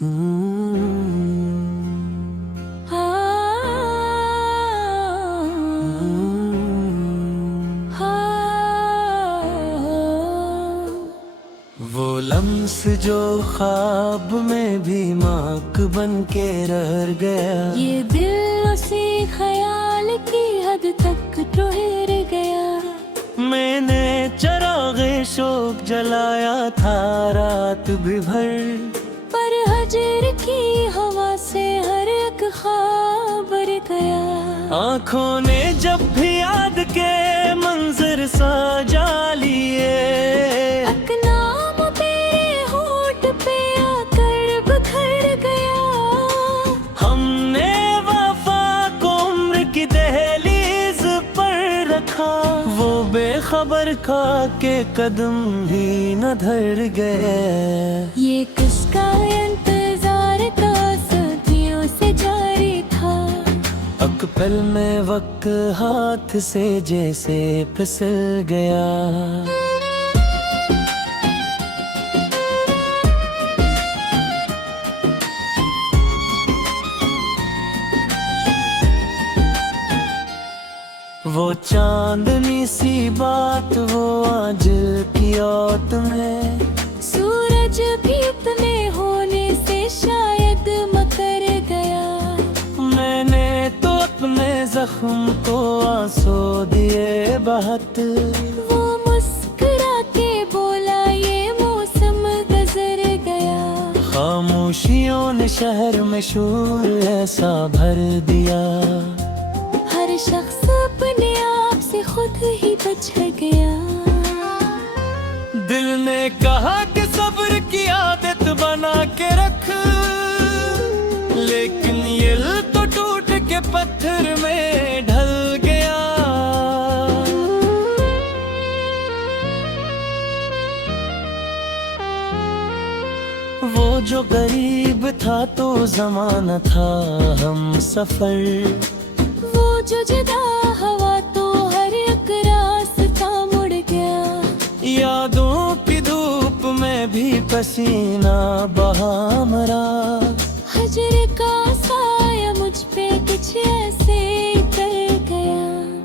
वो लम्स जो ख्वाब में भी माक बन के रह गया, ये दिल उसी ख्याल की हद तक ठहर गया। मैंने चरागे शोक जलाया था रात भी भर, पर हजर की हवा से हर एक ख्वाब बर गया। आँखों ने जब भी याद के मंजर सजा लिए, नाम तेरे होठ पे आकर बिखर गया। हमने वफा को उम्र की दहलीज पर रखा, वो बेखबर खा के कदम भी न धर गए। ये किसका इंतजार था सदियों से जारी था। अकबल में वक्त हाथ से जैसे फिसल गया। वो चांदनी सी बात वो आज की औत में, सूरज भी अपने होने से शायद मकर गया। मैंने तो अपने जख्म को आंसू दिए बहत, वो मुस्कुरा के बोला ये मौसम गुजर गया। खामोशियों ने शहर में शोर ऐसा भर दिया, हर शख्स अपने आप से खुद ही बछड़ गया। दिल ने कहा कि सब्र की आदत बना के रख, लेकिन ये दिल तो टूट के पत्थर में ढल गया। वो जो गरीब था तो जमाना था हम सफर, वो जो जुदा हवा तो हर एक रास्ता मुड़ गया। यादों की धूप में भी पसीना बहा मरा, हजर का साया मुझ पे कुछ ऐसे कर गया।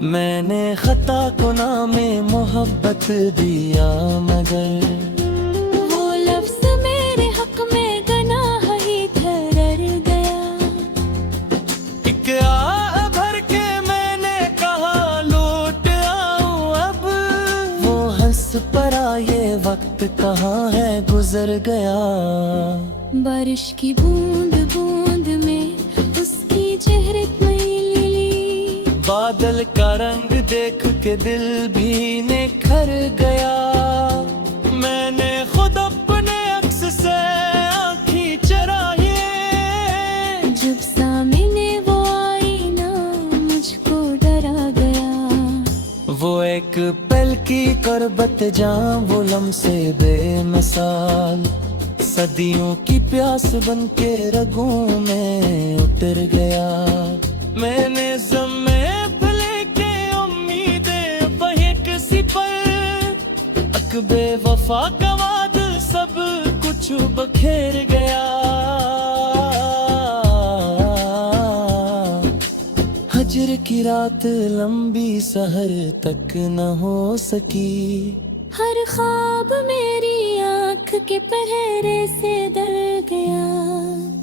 मैंने खता को नामे मोहब्बत दिया, मगर वो लफ्ज मेरे हक में गनाह ही ठहर गया। एक आह भर के मैंने कहा लौट आऊं अब, वो हंस पड़ा ये वक्त कहाँ है गुजर गया। बारिश की बूंद बूंद में उसकी चेहरे मैली, बादल का रंग देख के दिल भी निखर गया। मैंने खुद अपने अक्स से आँखें चुराई, जब सामने वो आईना मुझको डरा गया। वो एक पल की कुर्बत जां वो लम्से बेमिसाल, सदियों की प्यास बन के रगों में उतर गया। मैंने ज़म्मे फले के उम्मीदें वही किसी पर, अकबे वफा का वाद सब कुछ बखेर गया। हजर की रात लंबी सहर तक न हो सकी, हर ख्वाब मेरी आँख के पहरे से डर गया।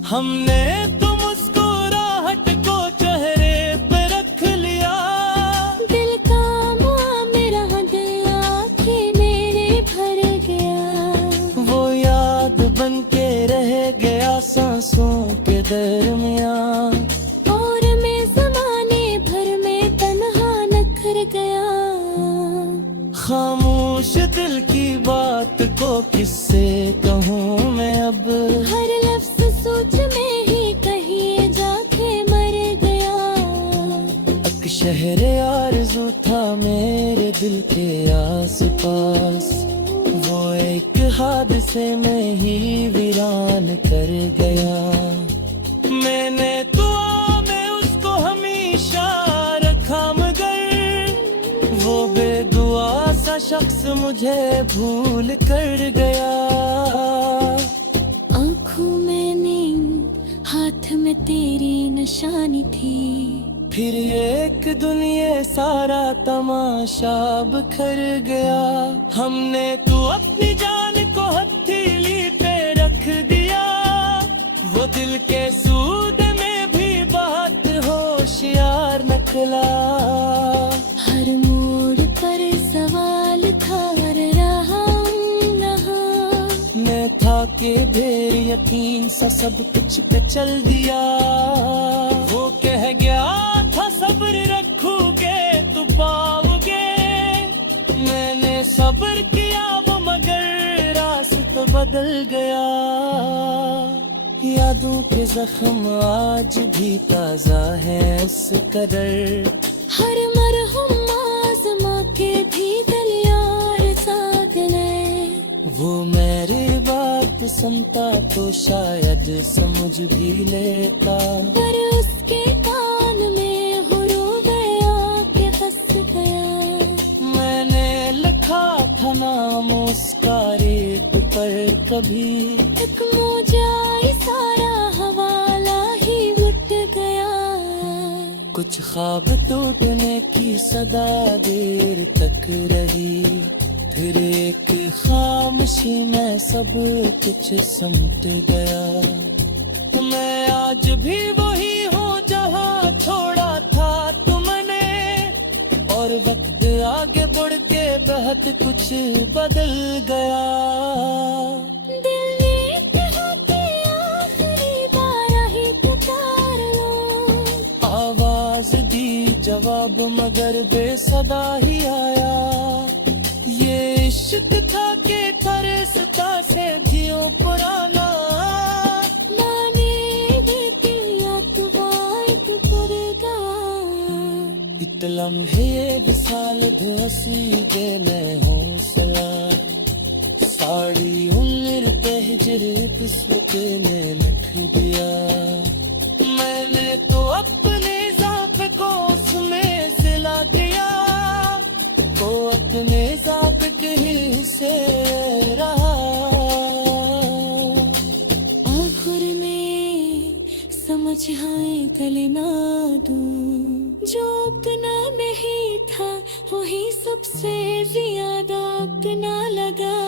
हमने तो मुस्कुराहट को चेहरे पे रख लिया, दिल का मेरा दिल आँखें मेरे भर गया। वो याद बन के रह गया सांसों के दरमियान, और मैं ज़माने भर में तन्हा नखर गया। खामोश दिल की बात को किससे कहूँ मैं अब, हर लफ्ज़ सोच में ही कहीं जाके मर गया। एक शहर आरज़ू था मेरे दिल के आस-पास, वो एक हादसे में ही वीरान कर गया। मैंने दुआ में उसको हमेशा रखा, मगर वो बेदुआ सा शख्स मुझे भूल कर गया। आँखों में नींद परेशानी थी। फिर एक दुनिया सारा तमाशा बिखर गया। हमने तो अपनी जान को हथेली पे रख दिया। वो दिल के सूद में भी बात होशियार निकला। हर मोड़ पर सवाल था रहा नहा। मैं था के ढेर यकीन सा सब कुछ पे चल दिया। वो कह गया था सब्र रखोगे तो पाओगे। मैंने सब्र किया वो मगर रास्ता बदल गया। यादों के जख्म आज भी ताजा है इस कदर। हर मरहूम आज़मा के भी दिल यार साथ ले। वो मेरी बात सुनता तो शायद समझ भी लेता। पर उसके कान में हुरूफ आके फंस गया। मैंने लिखा था नाम उसका रेत पर कभी। एक मोजाई सारा हवाला ही उठ गया। कुछ ख्वाब टूटने की सदा देर तक रही। फिर एक खामोशी में सब कुछ समट गया। मैं आज भी वही हूँ जहाँ छोड़ा था तुमने। और वक्त आगे बढ़ के बहुत कुछ बदल गया। दिल ने कहा कि आखिरी बार ही पुकार लो। आवाज दी जवाब मगर बेसदा ही आया। ये इश्क था के तरसता से जियो पुराना। माने देती या तू बाई तू पड़ेगा। इत लम्हे विसाल धसी दे मैं हौसला। साड़ी उम्र पे हिजर किस्मत ने लिख दिया। मैंने तो अपने ज़ात को उसमें सिला दिया। तो अपने ज़ात के हिस्से रहा। आखिर में समझ आए कलिमा दूं। जो अपना नहीं था वही सबसे ज्यादा अपना लगा।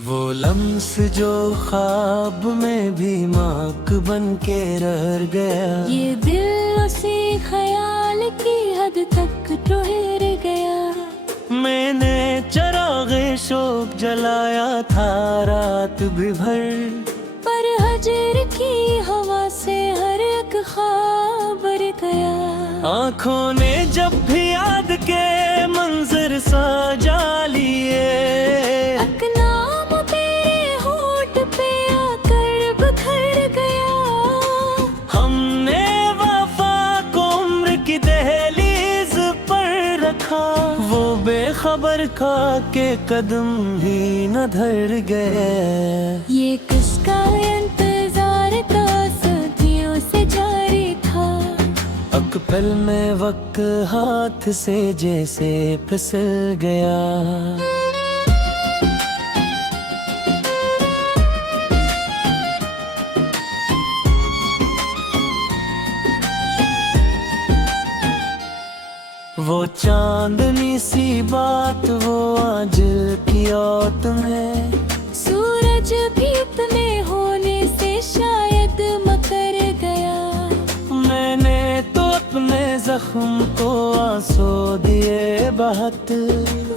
वो लम्स जो ख्वाब में भी माक बन के रह गया। ये दिल उसी ख्याल की हद तक ठहर गया। मैंने चरागे शोक जलाया था रात भी भर। पर हजर की हवा से हर एक ख्वाब भर गया। आँखों ने जब भी याद के मंजर सजा लिए। नाम तेरे होठ पे आकर बिखर गया। हमने वफा को उम्र की दहलीज पर रखा। वो बेखबर का के कदम ही न धर गए। ये किसका इंतजार था सदियों से जारी था। अकपल में वक्त हाथ से जैसे फिसल गया। वो चांदनी सी बात वो आज की औत में। सूरज भी अपने होने से शायद मकर गया। मैंने तो अपने जख्म को आंसू दिए बहुत।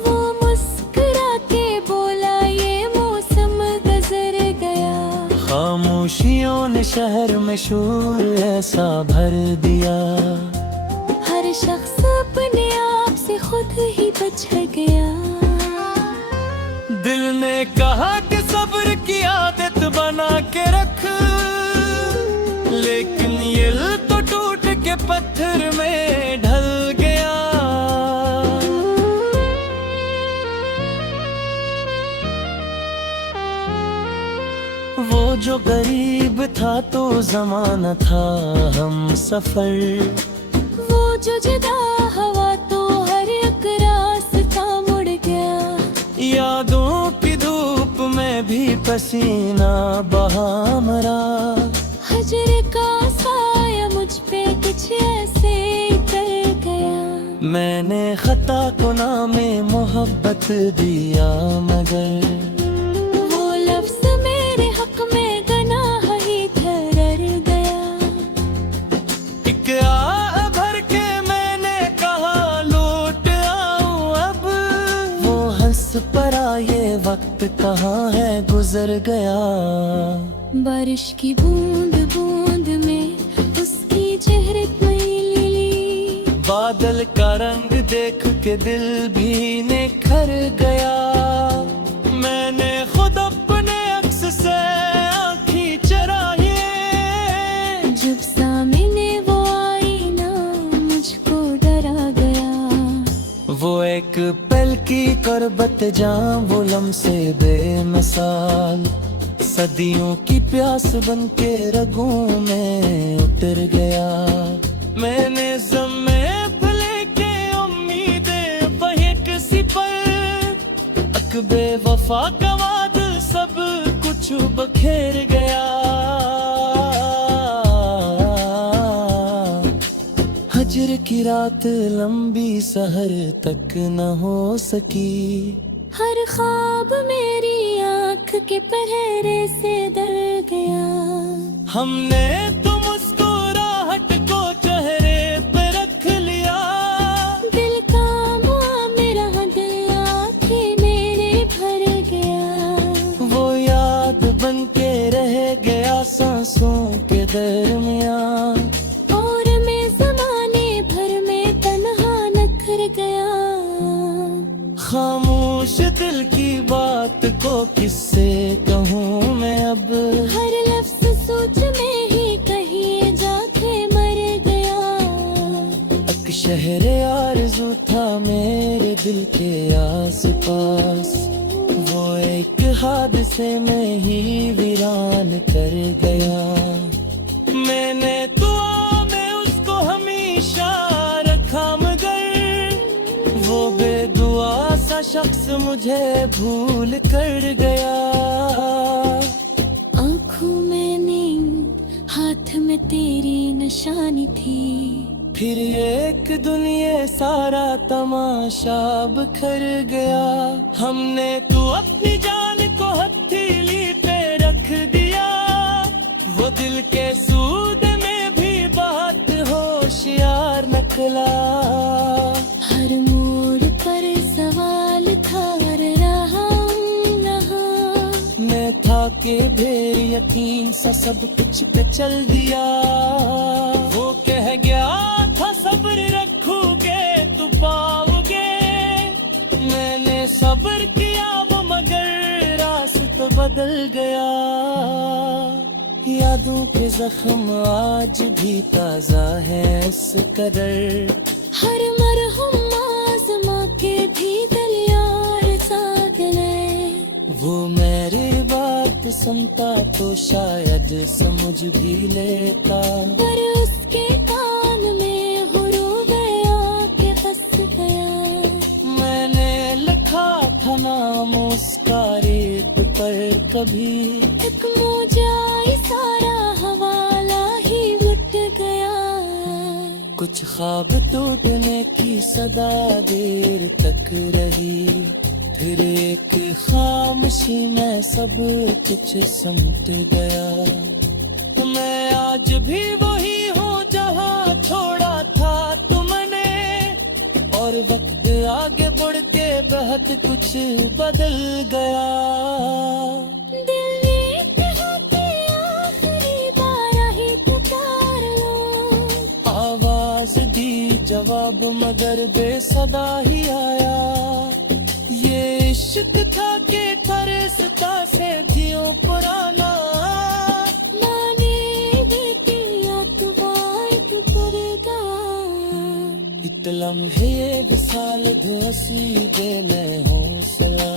वो मुस्कुरा के बोला ये मौसम गुजर गया। खामोशियों ने शहर में शोर ऐसा भर दिया। हर शख्स अपने आप से खुद ही बच गया। दिल ने कहा कि सब्र की आदत बना के रख। लेकिन ये दिल तो टूट के पत्थर में ढल गया। जो गरीब था तो जमाना था हम सफर, वो जो जुदा हवा तो हर एक रास्ता मुड़ गया। यादों की धूप में भी पसीना बहा मरा। हजर का साया मुझ पे कुछ ऐसे कर गया। मैंने खता को नामे मोहब्बत दिया मगर वो लफ्ज़ मेरे हक में गनाह ही ठहर गया। एक आह भर के मैंने कहा लौट आऊं अब, वो हंस पड़ा ये वक्त कहाँ है गुजर गया। बारिश की बूंद बूंद में उसकी चेहरे मैली, बादल का रंग देख के दिल भी निखर गया। मैंने खुद अपने अक्स से आँखें चुराई, जब सामने वो आई ना मुझको डरा गया। वो एक पल की कुर्बत जां वो लम्से बेमिसाल, सदियों की प्यास बन के रगों में उतर गया। मैंने ज़म्मे फले के उम्मीदें बहे किसी पर, अकबे वफा का वाद सब कुछ बखेर गया। हजर की रात लंबी सहर तक न हो सकी, हर ख्वाब मेरी आँख के पहरे से डर गया। हमने तो मुस्कुराहट को चेहरे पे रख लिया, दिल का मेरा दिल आँखें मेरे भर गया। वो याद बन के रह गया सांसों के दरमियान, और मैं ज़माने भर में तन्हा नखर गया। खामोश दिल की बात को किससे कहूँ मैं अब, हर लफ्ज़ सोच में ही कहीं जाके मर गया। एक शहर आरज़ू था मेरे दिल के आस पास, वो एक हादसे में ही वीरान कर गया। मैंने दुआ में उसको हमेशा रखा मगर वो बेदुआ सा शख्स मुझे भूल कर गया। आँखों में नींद, हाथ में तेरी निशानी थी, फिर एक दुनिया सारा तमाशा बिखर गया। हमने तो अपनी जान को हथेली पे रख दिया, वो दिल के सूद में भी बात होशियार निकला। हर मोड़ पर सवाल था रहा नहा, मैं था के बेर यकीन सा सब कुछ पे चल दिया। वो कह गया था सब्र रखोगे तो पाओगे, मैंने सब्र किया वो मगर रास्ता बदल गया। यादों के जख्म आज भी ताजा है इस कदर, हर मरहम आज़मा के भी दिल यार सा गए। वो मेरी बात सुनता तो शायद समझ भी लेता, पर उसके कान में गुरूर गया के हंस गया। मैंने लिखा था नाम उसका रेत पर कभी, एक मौजा इशारा हवाला ही उठ गया। कुछ ख्वाब टूटने की सदा देर तक रही, फिर एक खामोशी में सब कुछ समट गया। मैं आज भी वही हूँ जहाँ छोड़ा था तुमने, और वक्त आगे बढ़ के बहुत कुछ बदल गया। दिल ने कहा कि आखिरी बार ही पुकार लो, आवाज दी जवाब मगर बेसदा ही आया। ये इश्क था के तरसता से जियो पुराना, माने बेटिया तुम्हारे तू पड़ेगा। इत लम्हे विसाल धसी दे मैं हौसला,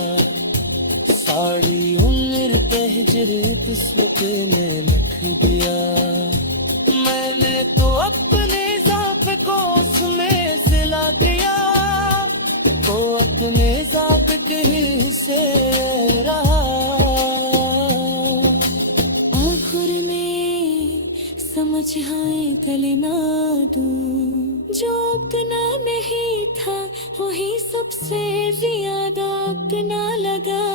साड़ी उम्र पे हिजर ने लिख दिया। मैंने तो अपने ज़ात को उसमें सिला दिया, तो अपने ज़ात के हिस्से रहा। आखिर में समझ आए तले ना दूं, जो अपना नहीं था वही सबसे ज्यादा अपना लगा।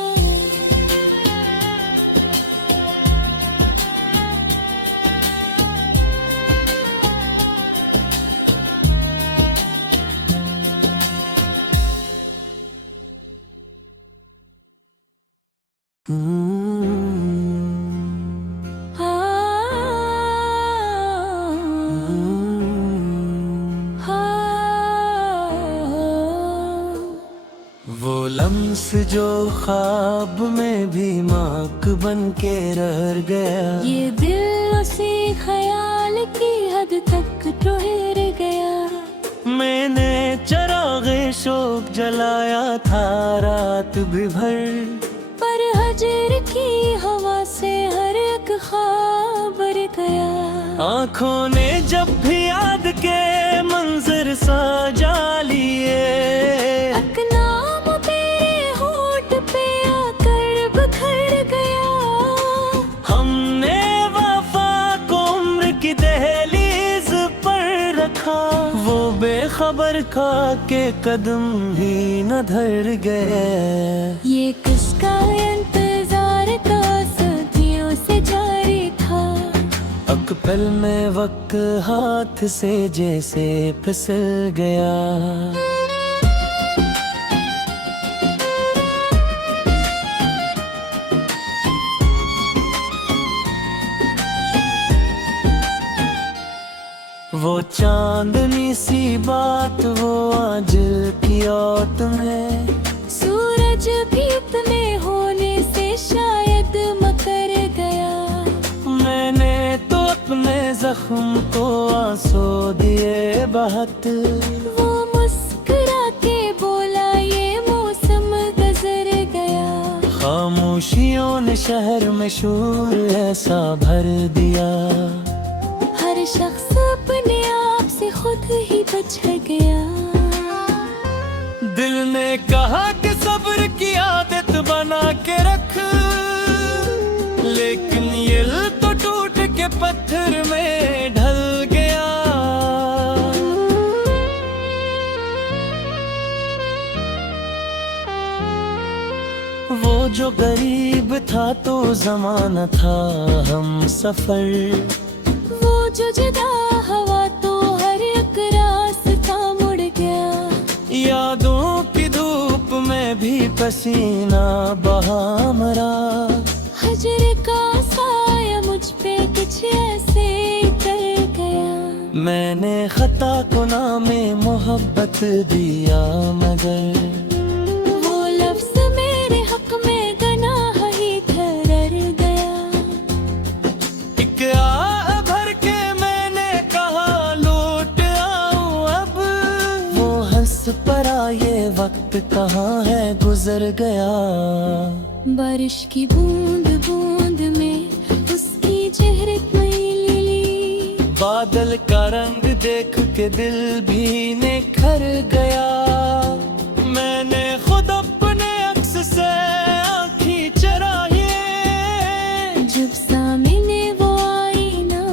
वो लम्स जो ख्वाब में भी माक बन के रह गया, ये दिल उसी ख्याल की हद तक ठहर गया। मैंने चरागे शोक जलाया था रात भी भर, पर हजर की हवा से हर एक ख्वाब भर गया। आँखों ने जब भी याद के मंजर साजा लिए, अकनाम तेरे होठ पे आकर बिखर गया। हमने वफा को उम्र की दहलीज पर रखा, वो बेखबर का के कदम ही न धर गए। ये किसका इंतजार का सदियों से जारी था, पल में वक्त हाथ से जैसे फिसल गया। वो चांदनी सी बात वो आंचल की औत में, सूरज भी इतने होने से शायद मकर गया। मैंने तो अपने जख्म को आंसू दिए बहत, वो मुस्कुरा के बोला ये मौसम गुजर गया। खामोशियों ने शहर में शोर ऐसा भर दिया, हर शख्स अपने आप से खुद ही बिछड़ गया। दिल ने कहा कि सब्र की आदत बना के रख, लेकिन ये दिल तो टूट के पत्थर में ढल गया। वो जो गरीब था तो जमाना था हम सफर, वो जो जुदा हवा तो हर एक रास्ता मुड़ गया। यादों की धूप में भी पसीना बहा मरा, हजर का साया मुझ पे कुछ ऐसे कर गया। मैंने खता को नामे मोहब्बत दिया, मगर वो लफ्ज़ मेरे हक में गनाह ही ठहर गया। एक आह भर के मैंने कहा लौट आऊं अब, वो हंस पड़ा ये वक्त कहाँ है गुजर गया। बारिश की बूंद बूंद में उसकी चेहरे मैली, बादल का रंग देख के दिल भी निखर गया। मैंने खुद अपने अक्स से आँखें चुराई, जब सामने वो आई ना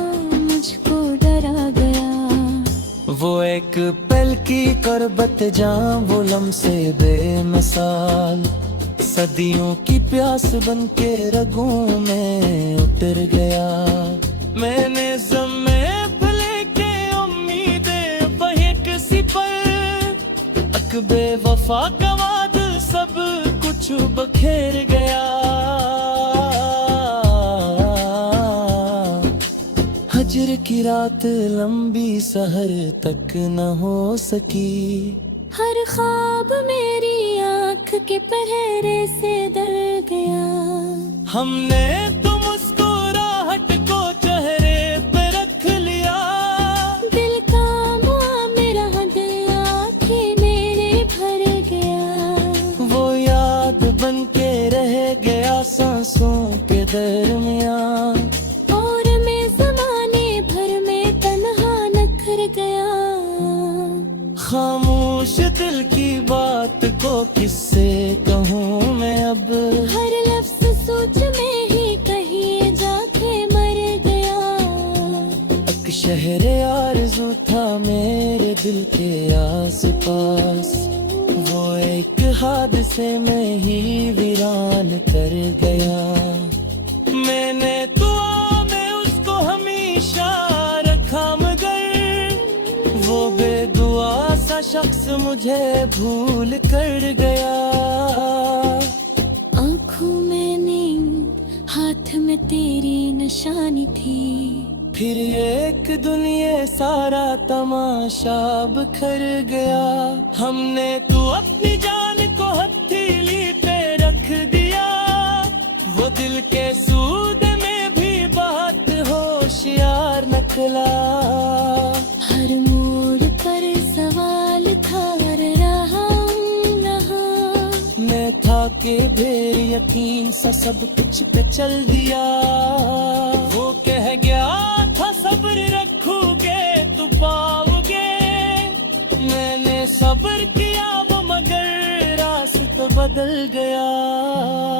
मुझको डरा गया। वो एक पल की कुर्बत जान वो लम्से बेमिसाल, सदियों की प्यास बन के रगों में उतर गया। मैंने ज़मे भले के उम्मीदें बहक सी पर, अकबे वफा का वाद सब कुछ बखेर गया। हजर की रात लंबी सहर तक न हो सकी, हर ख्वाब मेरी आँख के पहरे से डर गया। हमने तो मुस्कुराहट को चेहरे पे रख लिया, दिल का मेरा दिल आँखें मेरे भर गया। वो याद बन के रह गया। किससे कहूँ मैं अब, हर लफ्ज सोच में ही कहीं जाके मर गया। एक शहर आरज़ू था मेरे दिल के आस-पास, वो एक हादसे में ही वीरान कर गया। मैंने दुआ में उसको हमेशा रखा, मगर वो बेदुआ सा शख्स मुझे भूल कर गया। आँखों में नींद, हाथ में तेरी निशानी थी, फिर एक दुनिया सारा तमाशा बिखर गया। हमने तो अपनी जान को हथेली पे रख दिया, वो दिल के सूद में भी बहुत होशियार निकला। हर मोड़ पर सवाल था रहा रहा। मैं था के बेर यकीन सा सब कुछ पे चल दिया। वो कह गया था सब्र रखोगे तो पाओगे, मैंने सब्र किया वो मगर रास्ता बदल गया।